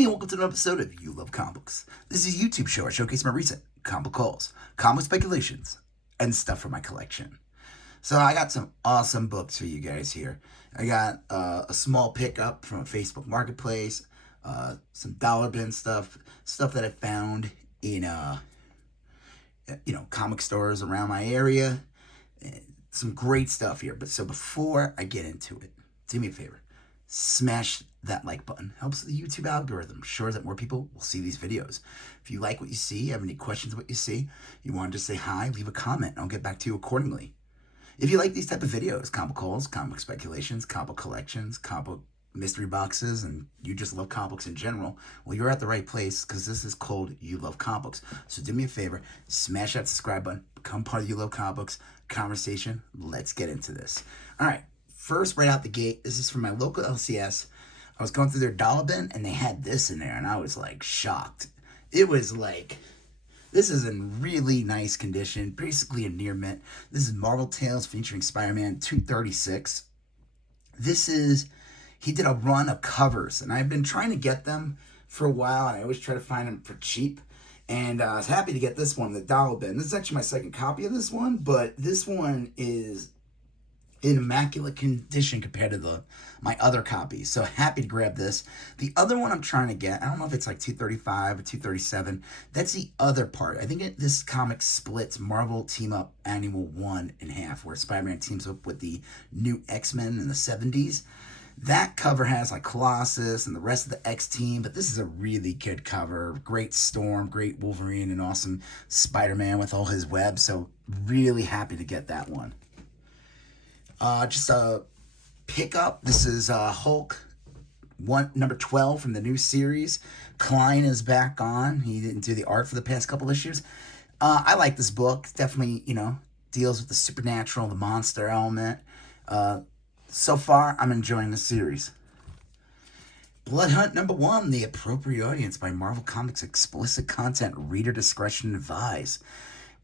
Hey, welcome to another episode of You Love Comics. This is a YouTube show I showcase my recent comic hauls, comic speculations, and stuff from my collection. So I got some awesome books for you guys here. I got a small pickup from a Facebook Marketplace, some dollar bin stuff that I found in comic stores around my area. Some great stuff here. But so before I get into it, do me a favor. Smash that like button. Helps the YouTube algorithm. Ensures that more people will see these videos. If you like what you see, have any questions about what you see, you want to just say hi, leave a comment, and I'll get back to you accordingly. If you like these type of videos, comic hauls, comic speculations, comic collections, comic mystery boxes, and you just love comics in general, well, you're at the right place because this is called You Love Comics. So do me a favor, smash that subscribe button, become part of You Love Comics conversation. Let's get into this. All right. First, right out the gate, this is from my local LCS. I was going through their dollar bin, and they had this in there, and I was, like, shocked. It was, like, this is in really nice condition, basically a near mint. This is Marvel Tales featuring Spider-Man 236. He did a run of covers, and I've been trying to get them for a while, and I always try to find them for cheap. And I was happy to get this one, the dollar bin. This is actually my second copy of this one, but this one is in immaculate condition compared to my other copies. So happy to grab this. The other one I'm trying to get, I don't know if it's like 235 or 237. That's the other part. I think this comic splits Marvel Team Up Annual 1 in half, where Spider-Man teams up with the new X-Men in the 70s. That cover has like Colossus and the rest of the X-Team, but this is a really good cover. Great Storm, great Wolverine, and awesome Spider-Man with all his webs. So really happy to get that one. Just a pickup. This is Hulk number 12 from the new series. Klein is back on. He didn't do the art for the past couple issues. I like this book. Definitely, deals with the supernatural, the monster element. So far, I'm enjoying the series. Blood Hunt number 1, The Appropriate Audience by Marvel Comics. Explicit content. Reader discretion advised.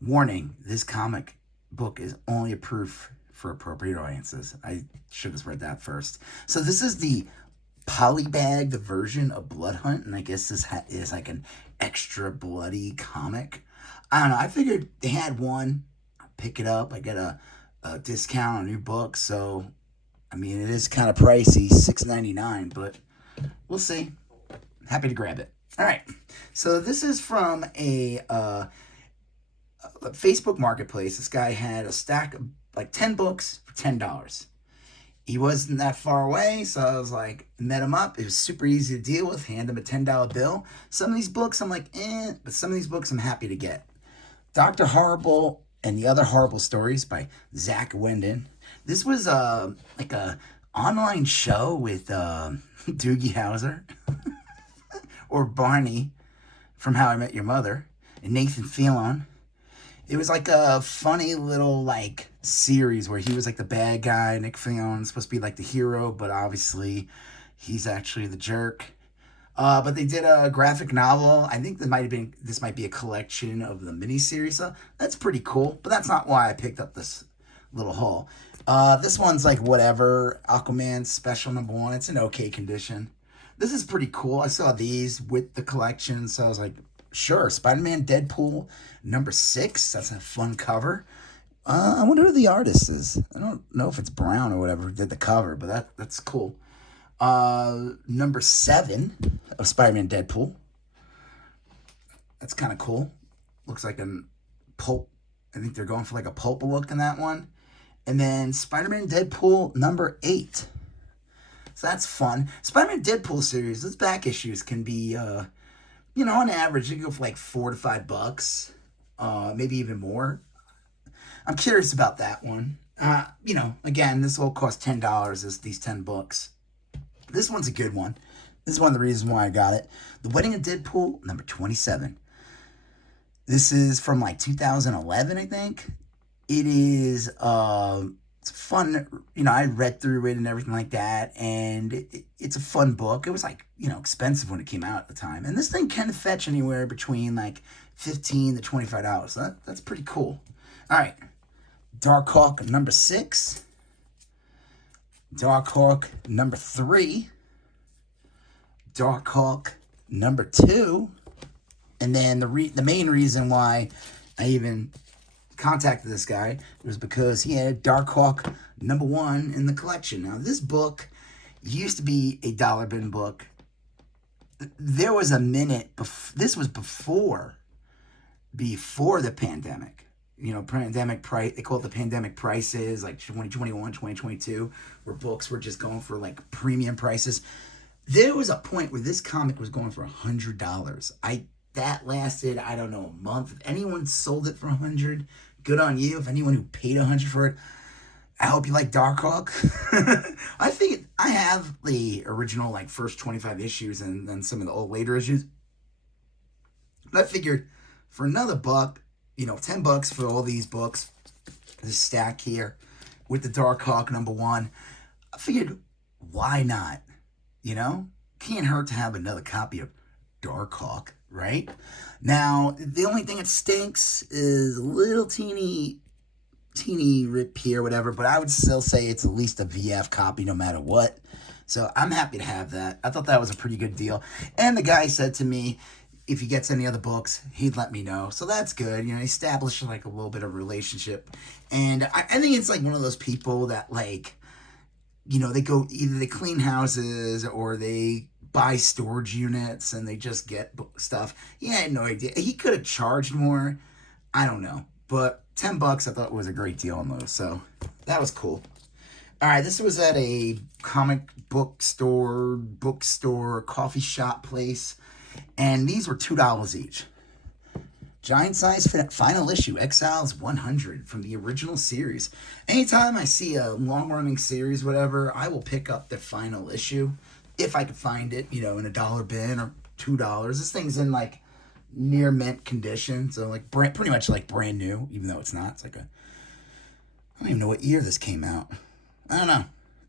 Warning, this comic book is only approved for appropriate audiences. I should have read that first. So this is the polybagged version of Blood Hunt, and I guess this is like an extra bloody comic. I don't know. I figured they had one. I'll pick it up. I get a discount on a new book, so I mean it is kind of pricey, $6.99, but we'll see. Happy to grab it. All right. So this is from a Facebook Marketplace. This guy had a stack of like 10 books for $10. He wasn't that far away, so I was like, met him up. It was super easy to deal with. Hand him a $10 bill. Some of these books I'm like, but some of these books I'm happy to get. Dr. Horrible and the Other Horrible Stories by Zach Wendon. This was like a online show with Doogie Howser or Barney from How I Met Your Mother and Nathan Fillion. It was like a funny little like series where he was like the bad guy. Nick Fillion's supposed to be like the hero, but obviously he's actually the jerk. But they did a graphic novel. I think this might be a collection of the miniseries. So that's pretty cool. But that's not why I picked up this little haul. This one's like whatever. Aquaman special number 1. It's in okay condition. This is pretty cool. I saw these with the collection, so I was like, sure. Spider-Man Deadpool number 6. That's a fun cover. I wonder who the artist is. I don't know if it's Brown or whatever who did the cover, but that's cool. Number 7 of Spider-Man Deadpool. That's kind of cool. Looks like a pulp. I think they're going for like a pulp look in that one. And then Spider-Man Deadpool number 8. So that's fun. Spider-Man Deadpool series, those back issues can be on average, you can go for like $4 to $5, maybe even more. I'm curious about that one. Again, this will cost $10, these 10 books. This one's a good one. This is one of the reasons why I got it. The Wedding of Deadpool, number 27. This is from like 2011, I think. It is, it's fun. I read through it and everything like that, and it's a fun book. It was like, expensive when it came out at the time. And this thing can fetch anywhere between like $15 to $25. So that's pretty cool. All right. Darkhawk number 6. Darkhawk number 3. Darkhawk number 2. And then the main reason why I even contacted this guy was because he had Darkhawk number 1 in the collection. Now, this book used to be a dollar bin book. There was a minute, this was before the pandemic. You know, pandemic price, they call it the pandemic prices, like 2021, 2022, where books were just going for like premium prices. There was a point where this comic was going for $100. That lasted, I don't know, a month. If anyone sold it for $100, good on you. If anyone who paid $100 for it, I hope you like Darkhawk. I think I have the original, like, first 25 issues and then some of the old later issues. But I figured for another buck, $10 for all these books, this stack here with the Darkhawk number 1, I figured, why not? Can't hurt to have another copy of Darkhawk, right? Now, the only thing that stinks is a little teeny rip here, whatever, but I would still say it's at least a VF copy no matter what. So I'm happy to have that. I thought that was a pretty good deal. And the guy said to me, if he gets any other books, he'd let me know. So that's good. Establish like a little bit of relationship. And I think it's like one of those people that like, they go, either they clean houses or they buy storage units and they just get stuff. He had no idea. He could have charged more. I don't know. But $10 I thought was a great deal on those. So that was cool. All right, this was at a comic bookstore, coffee shop place. And these were $2 each. Giant size final issue, Exiles 100 from the original series. Anytime I see a long-running series, whatever, I will pick up the final issue if I can find it, in a dollar bin or $2. This thing's in like near mint condition, so like pretty much like brand new, even though it's not. It's like I don't even know what year this came out. I don't know.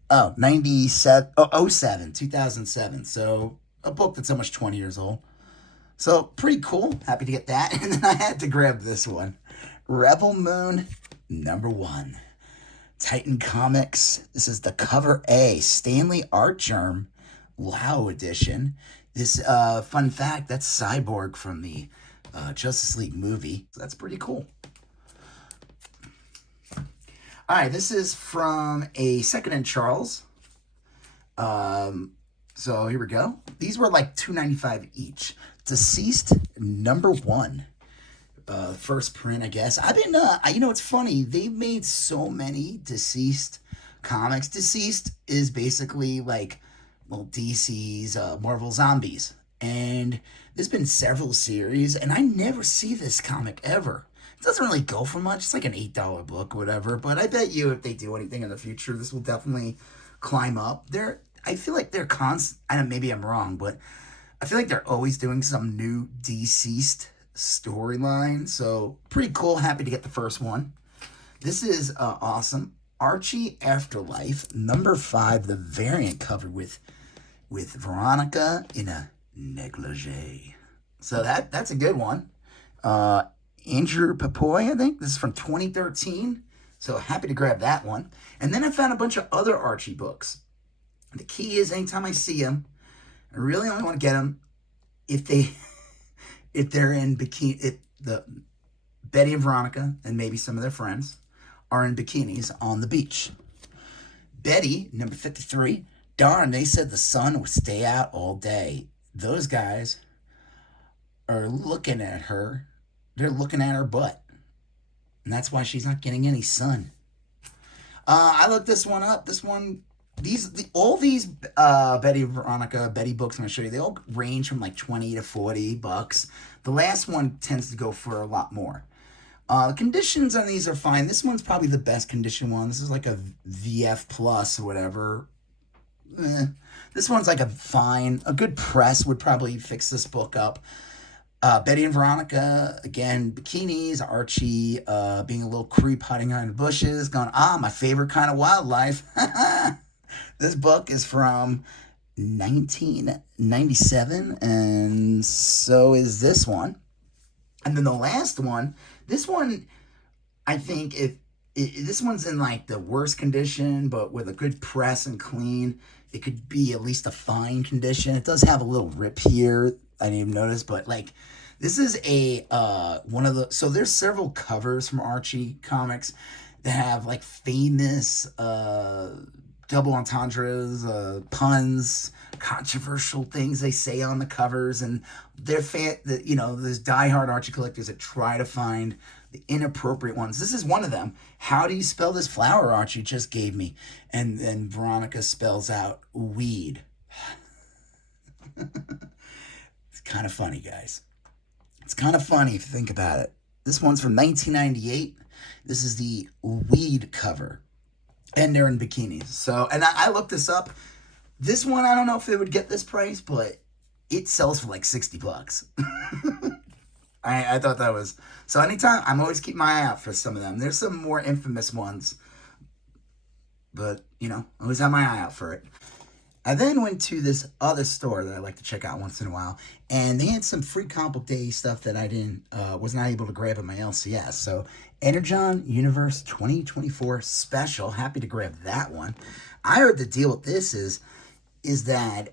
Oh, 2007. So a book that's almost 20 years old. So pretty cool. Happy to get that. And then I had to grab this one. Rebel Moon number 1. Titan Comics. This is the cover A. Stanley Artgerm Lau edition. This fun fact, that's Cyborg from the Justice League movie. So that's pretty cool. All right, this is from a Second and Charles. So here we go. These were like $2.95 each. Deceased number 1. First print, I guess. I've been, it's funny. They've made so many Deceased comics. Deceased is basically like, DC's Marvel Zombies. And there's been several series, and I never see this comic ever. It doesn't really go for much. It's like an $8 book or whatever. But I bet you if they do anything in the future, this will definitely climb up. I feel like they're maybe I'm wrong, but I feel like they're always doing some new Deceased storyline. So pretty cool. Happy to get the first one. This is awesome. Archie Afterlife number 5, the variant cover with Veronica in a negligee. So that's a good one. Andrew Papoy, I think. This is from 2013. So happy to grab that one. And then I found a bunch of other Archie books. The key is anytime I see them, I really only want to get them if they're in bikini. If the Betty and Veronica and maybe some of their friends are in bikinis on the beach. Betty, number 53. Darn, they said the sun would stay out all day. Those guys are looking at her. They're looking at her butt. And that's why she's not getting any sun. I looked this one up. All these Betty Veronica, Betty books I'm going to show you, they all range from like $20 to $40. The last one tends to go for a lot more. The conditions on these are fine. This one's probably the best condition one. This is like a VF plus or whatever. This one's like a good press would probably fix this book up. Betty and Veronica, again, bikinis. Archie being a little creep hiding behind the bushes, going, my favorite kind of wildlife. This book is from 1997, and so is this one. And then the last one, this one, I think this one's in like the worst condition, but with a good press and clean, it could be at least a fine condition. It does have a little rip here I didn't even notice, but like this is a one of the so there's several covers from Archie comics that have like famous double entendres, puns, controversial things they say on the covers, and they're there's diehard Archie collectors that try to find the inappropriate ones. This is one of them. How do you spell this flower Archie just gave me? And then Veronica spells out weed. It's kind of funny, guys. It's kind of funny if you think about it. This one's from 1998. This is the weed cover. And they're in bikinis. So, and I looked this up. This one, I don't know if it would get this price, but it sells for like $60. I thought that was... So anytime, I'm always keeping my eye out for some of them. There's some more infamous ones. But, I always have my eye out for it. I then went to this other store that I like to check out once in a while, and they had some free comic book day stuff that I was not able to grab at my LCS. So, Energon Universe 2024 special, happy to grab that one. I heard the deal with this is that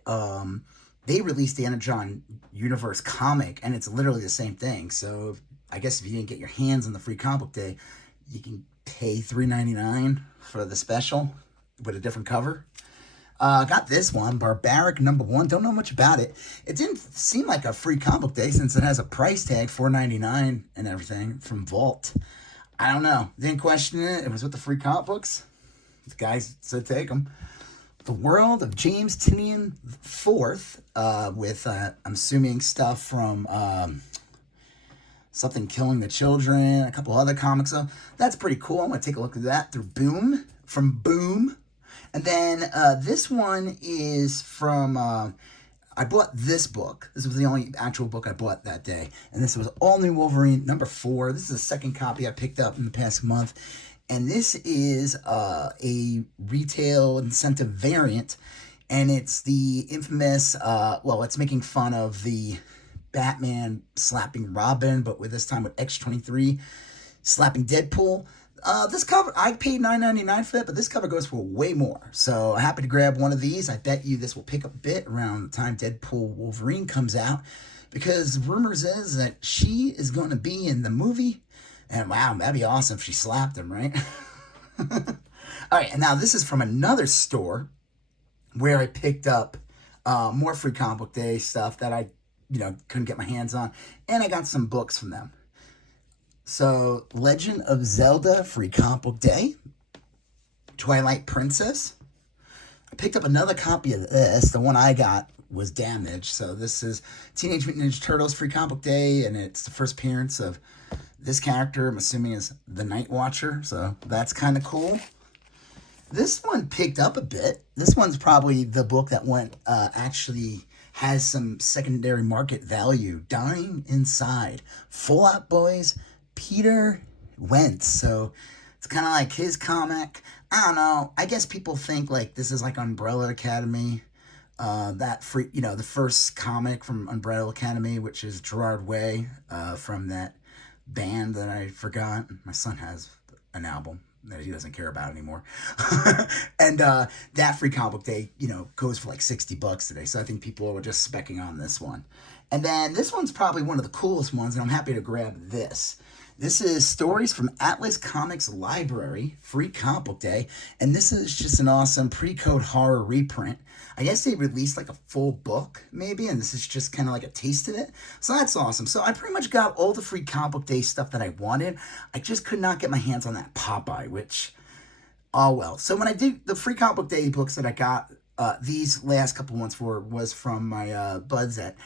they released the Energon Universe comic, and it's literally the same thing. So, I guess if you didn't get your hands on the free comic book day, you can pay $3.99 for the special with a different cover. Got this one, Barbaric #1. Don't know much about it. It didn't seem like a free comic book day since it has a price tag, $4.99 and everything from Vault. I don't know. Didn't question it. It was with the free comic books. The guys said take them. The World of James Tynion IV, with, I'm assuming, stuff from Something Killing the Children, a couple other comics. So that's pretty cool. I'm going to take a look at that through Boom, from Boom. And then this one is from, I bought this book. This was the only actual book I bought that day. And this was All New Wolverine #4. This is the second copy I picked up in the past month. And this is a retail incentive variant. And it's the infamous, it's making fun of the Batman slapping Robin, but with this time with X-23 slapping Deadpool. This cover, I paid $9.99 for it, but this cover goes for way more. So I'm happy to grab one of these. I bet you this will pick up a bit around the time Deadpool Wolverine comes out, because rumors is that she is going to be in the movie. And wow, that'd be awesome if she slapped him, right? All right, and now this is from another store where I picked up more free comic book day stuff that I, couldn't get my hands on. And I got some books from them. So, Legend of Zelda free comic book day. Twilight Princess. I picked up another copy of this. The one I got was damaged. So this is Teenage Mutant Ninja Turtles free comic book day, and it's the first appearance of this character, I'm assuming is the Night Watcher. So that's kind of cool. This one picked up a bit. This one's probably the book that actually has some secondary market value. Dying Inside. Full Out Boys, Peter Wentz. So it's kind of like his comic. I don't know. I guess people think like this is like Umbrella Academy. The first comic from Umbrella Academy, which is Gerard Way, from that band that I forgot. My son has an album that he doesn't care about anymore. And that free comic book day, goes for like $60 today. So I think people are just specking on this one. And then this one's probably one of the coolest ones, and I'm happy to grab this. This is Stories from Atlas Comics Library, free comic book day. And this is just an awesome pre-code horror reprint. I guess they released like a full book, maybe, and this is just kind of like a taste of it. So that's awesome. So I pretty much got all the free comic book day stuff that I wanted. I just could not get my hands on that Popeye, which, oh well. So when I did the free comic book day books that I got, these last couple ones was from my buds at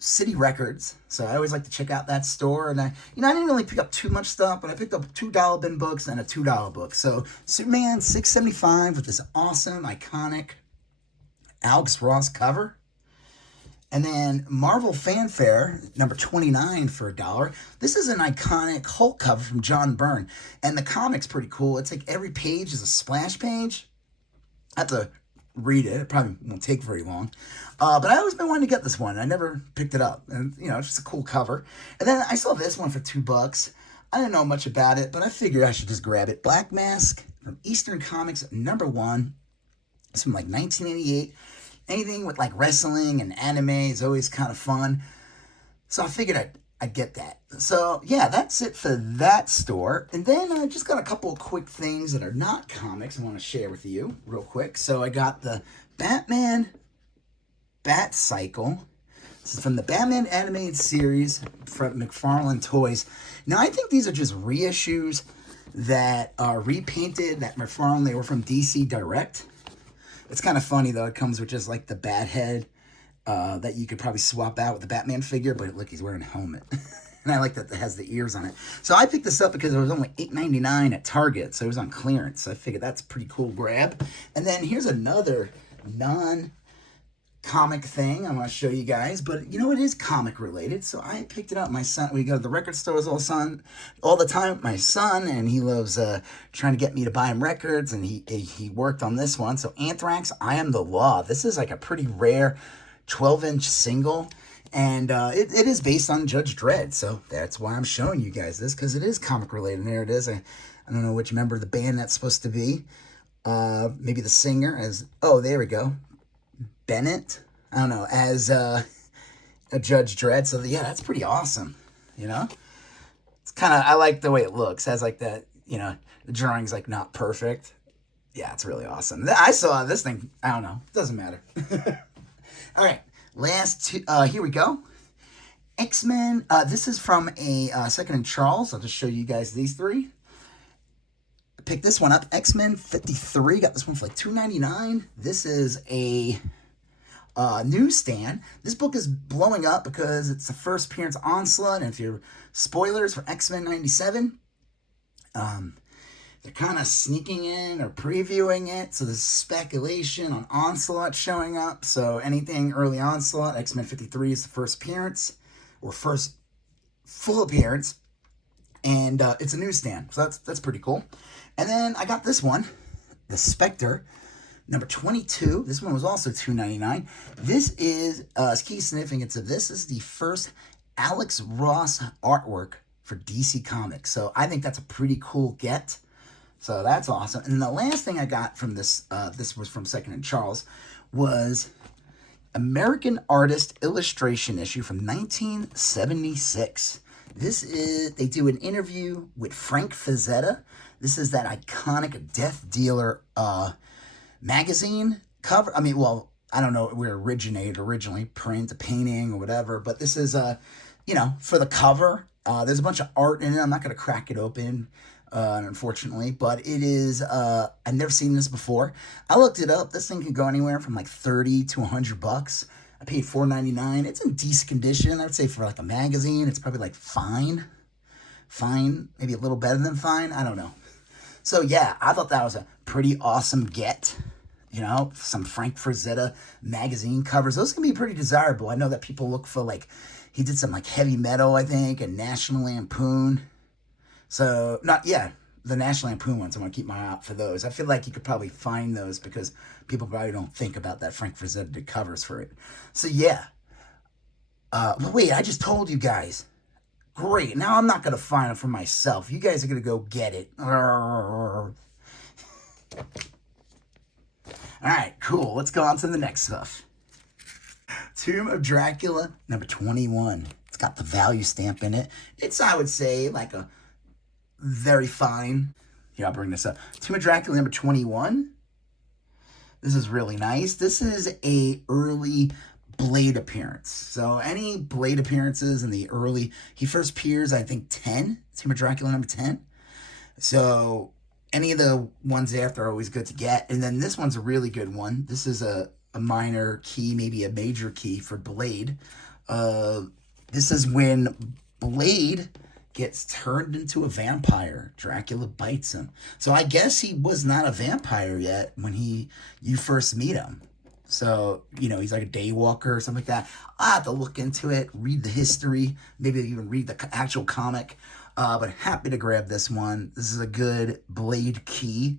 City Records. So I always like to check out that store. And I didn't really pick up too much stuff, but I picked up $2 bin books and a $2 book. So Superman 675 with this awesome, iconic Alex Ross cover. And then Marvel Fanfare, number 29 for $1. This is an iconic Hulk cover from John Byrne. And the comic's pretty cool. It's like every page is a splash page. I have to read it. It probably won't take very long. But I always been wanting to get this one. I never picked it up. And, it's just a cool cover. And then I saw this one for $2. I didn't know much about it, but I figured I should just grab it. Black Mask from Eastern Comics, #1. It's from like 1988. anything with like wrestling and anime is always kind of fun. So I figured I'd get that. So yeah, that's it for that store. And then I just got a couple of quick things that are not comics I want to share with you real quick. So I got the Batman Bat Cycle. This is from the Batman animated series from McFarlane Toys. Now I think these are just reissues that are repainted that McFarlane, they were from DC Direct. It's kind of funny though. It comes with just like the bat head that you could probably swap out with the Batman figure, but look, he's wearing a helmet. And I like that it has the ears on it. So I picked this up because it was only $8.99 at Target, so it was on clearance. So I figured that's a pretty cool grab. And then here's another non-comic thing I want to show you guys, but you know, it is comic related. So I picked it up. My son, we go to the record stores all the time with my son, and he loves trying to get me to buy him records, and he worked on this one. So Anthrax, I Am the Law. This is like a pretty rare 12-inch single, and it is based on Judge Dredd, so that's why I'm showing you guys this, because it is comic related. And there it is. I don't know which member of the band that's supposed to be. Maybe the singer as, oh, there we go, Bennett, I don't know, as a Judge Dredd. So yeah, that's pretty awesome, you know. It's kind of, I like the way it looks. It has like that, you know, the drawing's like not perfect. Yeah, it's really awesome. I saw this thing, I don't know, it doesn't matter. All right, last two, here we go. X-Men, this is from a Second and Charles. I'll just show you guys these three. I picked this one up, X-Men 53. Got this one for like $2.99. This is a newsstand. This book is blowing up because it's the first appearance of Onslaught. And if you're spoilers for X-Men 97, they're kind of sneaking in or previewing it. So there's speculation on Onslaught showing up. So anything early Onslaught, X-Men 53 is the first appearance, or first full appearance. And it's a newsstand. So that's pretty cool. And then I got this one, the Spectre, number 22. This one was also $2.99. This is, key significance of this is the first Alex Ross artwork for DC Comics. So I think that's a pretty cool get. So that's awesome. And the last thing I got from this, this was from Second and Charles, was American Artist illustration issue from 1976. This is, they do an interview with Frank Frazetta. This is that iconic Death Dealer magazine cover. I mean, well, I don't know where it originated originally, print, painting, or whatever, but this is, you know, for the cover. There's a bunch of art in it. I'm not going to crack it open, unfortunately, but it is, I've never seen this before. I looked it up. This thing can go anywhere from like 30 to $100. I paid $4.99. It's in decent condition. I would say for like a magazine, it's probably like fine, maybe a little better than fine. I don't know. So yeah, I thought that was a pretty awesome get. You know, some Frank Frazetta magazine covers. Those can be pretty desirable. I know that people look for, like, he did some like heavy metal, I think, and National Lampoon. So, the National Lampoon ones, I'm going to keep my eye out for those. I feel like you could probably find those because people probably don't think about that Frank Frazetta did covers for it. So, yeah. But wait, I just told you guys. Great. Now I'm not going to find it for myself. You guys are going to go get it. All right, cool. Let's go on to the next stuff. Tomb of Dracula, number 21. It's got the value stamp in it. It's, I would say, like a very fine. Here, I'll bring this up. Tomb of Dracula, number 21. This is really nice. This is a early Blade appearance. So any Blade appearances in the early, he first appears, I think, 10. Tomb of Dracula, number 10. So any of the ones after are always good to get. And then this one's a really good one. This is a minor key, maybe a major key for Blade. This is when Blade gets turned into a vampire. Dracula bites him. So I guess he was not a vampire yet when you first meet him. So, you know, he's like a daywalker or something like that. I have to look into it, read the history, maybe even read the actual comic. But happy to grab this one. This is a good Blade key.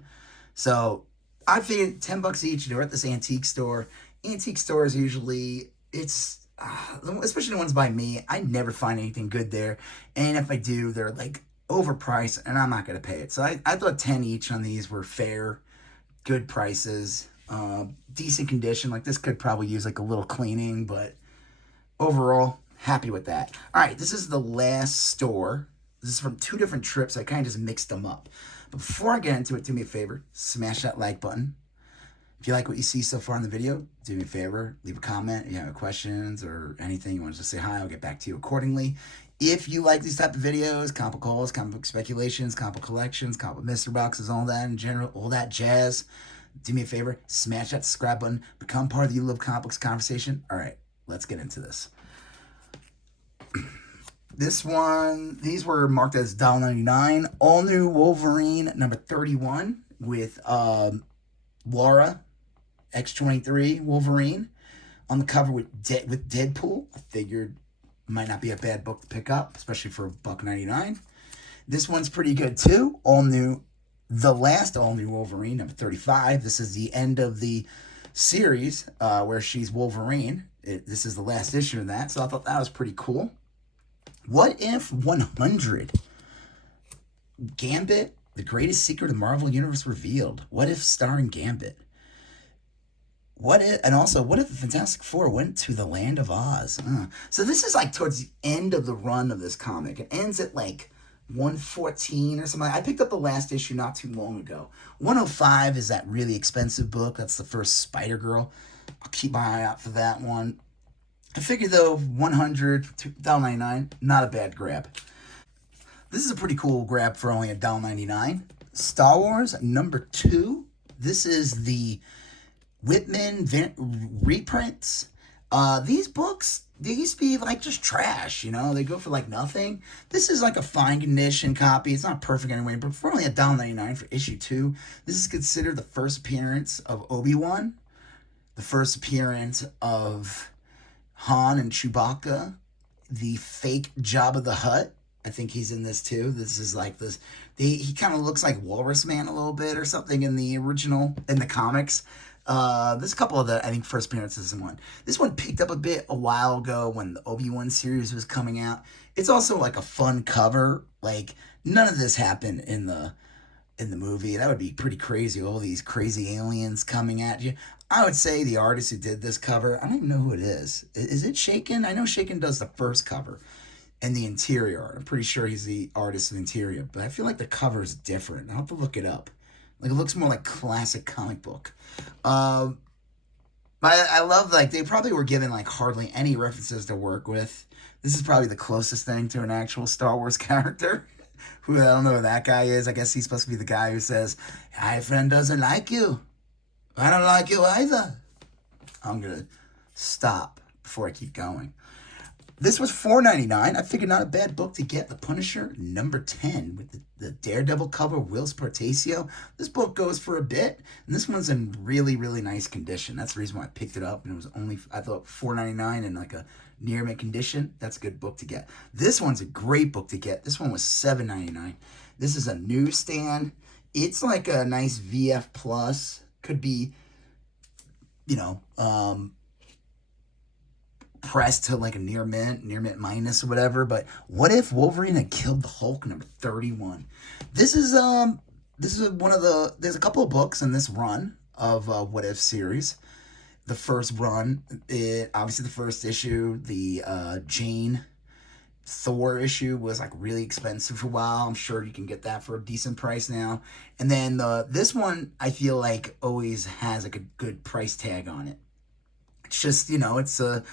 So I figured $10 each. They're at this antique store. Antique stores usually, it's, especially the ones by me, I never find anything good there. And if I do, they're like overpriced and I'm not going to pay it. So I thought 10 each on these were fair, good prices. Decent condition. Like this could probably use like a little cleaning, but overall, happy with that. All right, this is the last store. This is from 2 different trips. I kind of just mixed them up. But before I get into it, do me a favor, smash that like button. If you like what you see so far in the video, do me a favor, leave a comment. If you have questions or anything, you want to just say hi, I'll get back to you accordingly. If you like these type of videos, comic book hauls, comic book speculations, comic book collections, comic book mystery boxes, all that in general, all that jazz, do me a favor, smash that subscribe button, become part of the You Love Comic Books conversation. All right, let's get into this. These were marked as $1.99. All new Wolverine number 31 with Laura X-23 Wolverine on the cover with Deadpool. I figured might not be a bad book to pick up, especially for $1.99. This one's pretty good too. The last all new Wolverine number 35. This is the end of the series where she's Wolverine. This is the last issue of that, so I thought that was pretty cool. What If 100? Gambit, the greatest secret of the Marvel Universe revealed. What if starring Gambit? What if the Fantastic Four went to the land of Oz? So this is like towards the end of the run of this comic. It ends at like 114 or something. I picked up the last issue not too long ago. 105 is that really expensive book. That's the first Spider-Girl. I'll keep my eye out for that one. I figure though, 100, $1.99, not a bad grab. This is a pretty cool grab for only $1.99. Star Wars number 2. This is the Whitman reprints. These books, they used to be like just trash, you know? They go for like nothing. This is like a fine condition copy. It's not perfect anyway, but for only $1.99 for issue 2, this is considered the first appearance of Obi-Wan, the first appearance of Han and Chewbacca, the fake Jabba the Hutt. I think he's in this too. This is like this. He kind of looks like Walrus Man a little bit or something in the original, in the comics. There's a couple of the, I think, first appearances in one. This one picked up a bit a while ago when the Obi-Wan series was coming out. It's also like a fun cover. Like, none of this happened in the movie. That would be pretty crazy. All these crazy aliens coming at you. I would say the artist who did this cover, I don't even know who it is. Is it Shaken? I know Shaken does the first cover and the interior art. I'm pretty sure he's the artist of the interior, but I feel like the cover is different. I'll have to look it up. Like, it looks more like classic comic book. But I love, like, they probably were given, like, hardly any references to work with. This is probably the closest thing to an actual Star Wars character. Who, I don't know who that guy is. I guess he's supposed to be the guy who says, "My friend doesn't like you. I don't like you either." I'm going to stop before I keep going. This was $4.99. I figured not a bad book to get. The Punisher, number 10, with the Daredevil cover, Whilce Portacio. This book goes for a bit, and this one's in really, really nice condition. That's the reason why I picked it up, and it was only, I thought, $4.99 in like a near mint condition. That's a good book to get. This one's a great book to get. This one was $7.99. This is a newsstand. It's like a nice VF Plus. Could be, you know, pressed to like a near mint minus or whatever. But what if Wolverine had killed the Hulk, number 31? This is one of the, there's a couple of books in this run of What If series. The first run, obviously the first issue, the Jane Thor issue was like really expensive for a while. I'm sure you can get that for a decent price now. And then this one, I feel like always has like a good price tag on it. It's just, you know, it's a,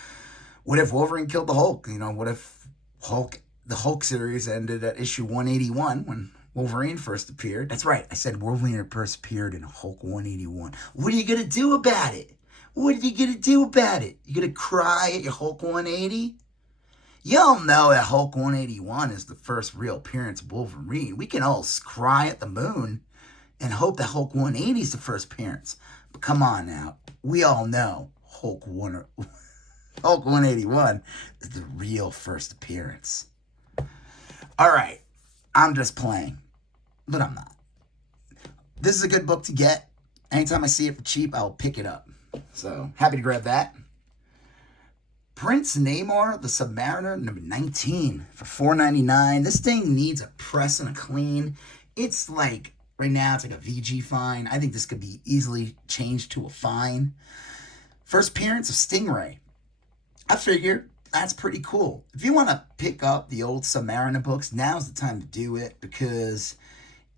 what if Wolverine killed the Hulk? You know, what if the Hulk series ended at issue 181 when Wolverine first appeared? That's right, I said Wolverine first appeared in Hulk 181. What are you gonna do about it? What are you gonna do about it? You gonna cry at your Hulk 180? Y'all know that Hulk 181 is the first real appearance of Wolverine. We can all cry at the moon and hope that Hulk 180 is the first appearance. But come on now, we all know Hulk 181 is the real first appearance. All right, I'm just playing, but I'm not. This is a good book to get. Anytime I see it for cheap, I'll pick it up. So, happy to grab that. Prince Namor, the Submariner, number 19 for $4.99. This thing needs a press and a clean. It's like Right now, it's like a VG fine. I think this could be easily changed to a fine. First appearance of Stingray. I figure that's pretty cool. If you want to pick up the old Submariner books, now's the time to do it because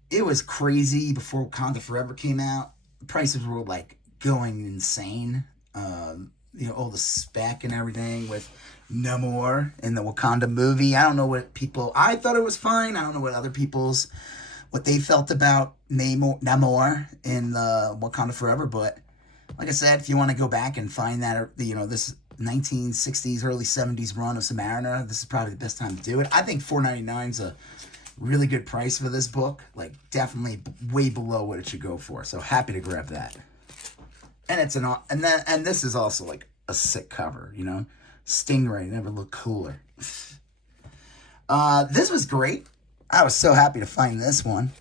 it was crazy before Wakanda Forever came out. The prices were like going insane. All the spec and everything with Namor in the Wakanda movie. I don't know what I thought it was fine. I don't know what they felt about Namor in Wakanda Forever. But like I said, if you want to go back and find that, this 1960s, early 70s run of Submariner, this is probably the best time to do it. I think $4.99 is a really good price for this book. Like, definitely way below what it should go for. So happy to grab that. And and this is also like a sick cover, Stingray never looked cooler. This was great. I was so happy to find this one.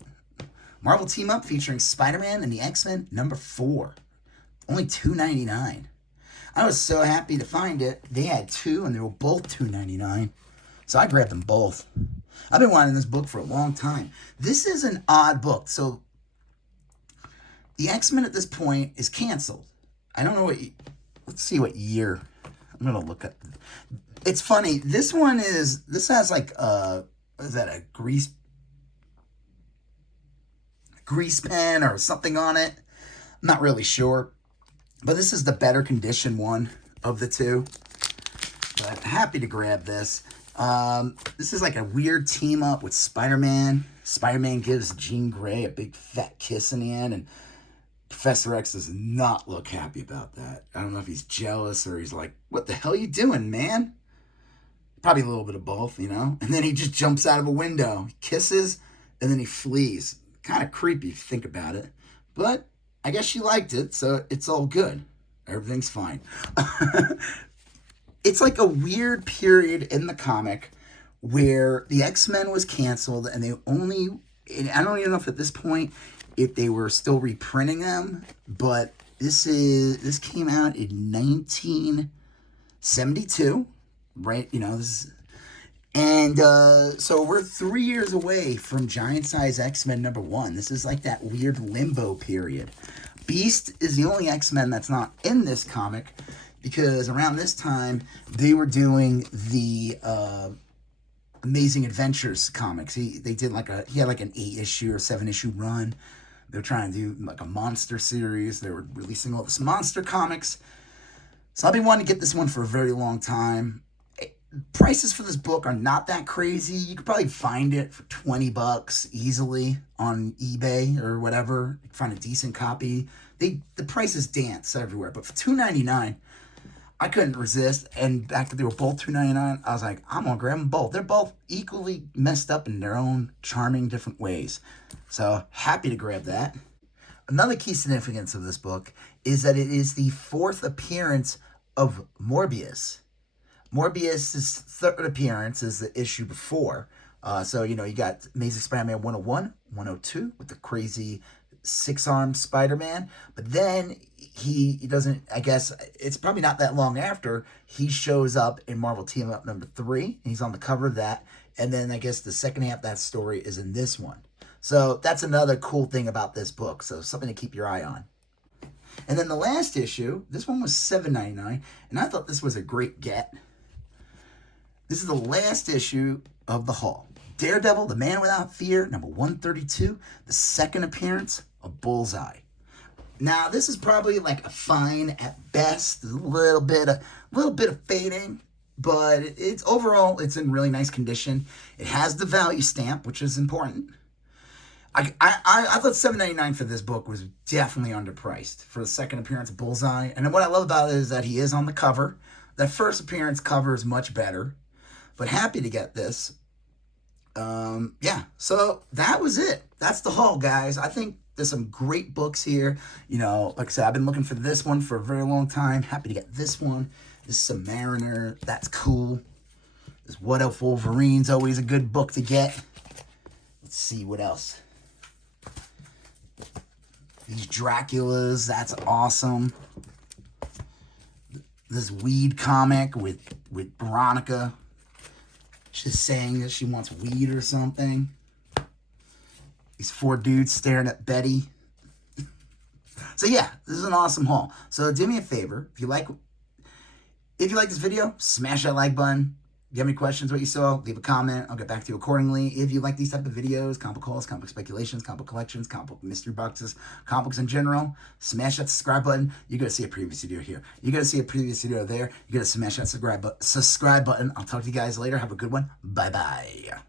Marvel Team Up featuring Spider-Man and the X-Men #4. Only $2.99. I was so happy to find it. They had two and they were both $2.99. So I grabbed them both. I've been wanting this book for a long time. This is an odd book. So the X-Men at this point is canceled. I don't know let's see what year. I'm going to look at. It's funny. This has like is that a grease pen or something on it? I'm not really sure. But this is the better condition one of the two. But happy to grab this. This is like a weird team up with Spider-Man. Spider-Man gives Jean Grey a big fat kiss in the end, and Professor X does not look happy about that. I don't know if he's jealous or he's like, what the hell are you doing, man? Probably a little bit of both, And then he just jumps out of a window, kisses, and then he flees. Kind of creepy if you think about it. But I guess she liked it, so it's all good. Everything's fine. It's like a weird period in the comic where the X-Men was canceled and I don't even know if at this point if they were still reprinting them, but this came out in 1972, right? So we're 3 years away from Giant Size X-Men #1. This is like that weird limbo period. Beast is the only X-Men that's not in this comic because around this time they were doing the Amazing Adventures comics. He had like an 8-issue or 7-issue run. They were trying to do like a monster series. They were releasing all this monster comics. So I've been wanting to get this one for a very long time. Prices for this book are not that crazy. You could probably find it for $20 easily on eBay or whatever. You can find a decent copy. The prices dance everywhere, but for $2.99, I couldn't resist. And back that they were both $2.99, I was like, I'm gonna grab them both. They're both equally messed up in their own charming different ways. So happy to grab that. Another key significance of this book is that it is the 4th appearance of Morbius. Morbius' 3rd appearance is the issue before. So you got Amazing Spider-Man 101, 102 with the crazy 6-armed Spider-Man. But then he doesn't, I guess, it's probably not that long after, he shows up in Marvel Team Up #3. And he's on the cover of that. And then I guess the second half of that story is in this one. So that's another cool thing about this book. So something to keep your eye on. And then the last issue, this one was $7.99. And I thought this was a great get. This is the last issue of the haul. Daredevil, The Man Without Fear, #132, the 2nd appearance of Bullseye. Now, this is probably like a fine at best, a little bit of fading, but it's overall it's in really nice condition. It has the value stamp, which is important. I thought $7.99 for this book was definitely underpriced for the 2nd appearance of Bullseye. And what I love about it is that he is on the cover. That first appearance cover is much better. But happy to get this. So that was it. That's the haul, guys. I think there's some great books here. Like I said, I've been looking for this one for a very long time. Happy to get this one. This Submariner. That's cool. This What If Wolverine's always a good book to get. Let's see what else. These Draculas. That's awesome. This weed comic with Veronica. She's saying that she wants weed or something. These 4 dudes staring at Betty. So yeah, this is an awesome haul. So do me a favor, if you like this video, smash that like button. If you have any questions what you saw, leave a comment. I'll get back to you accordingly. If you like these type of videos, comic book hauls, comic book speculations, comic book collections, comic book mystery boxes, comic books in general, smash that subscribe button. You're going to see a previous video here. You're going to see a previous video there. You're going to smash that subscribe button. I'll talk to you guys later. Have a good one. Bye-bye.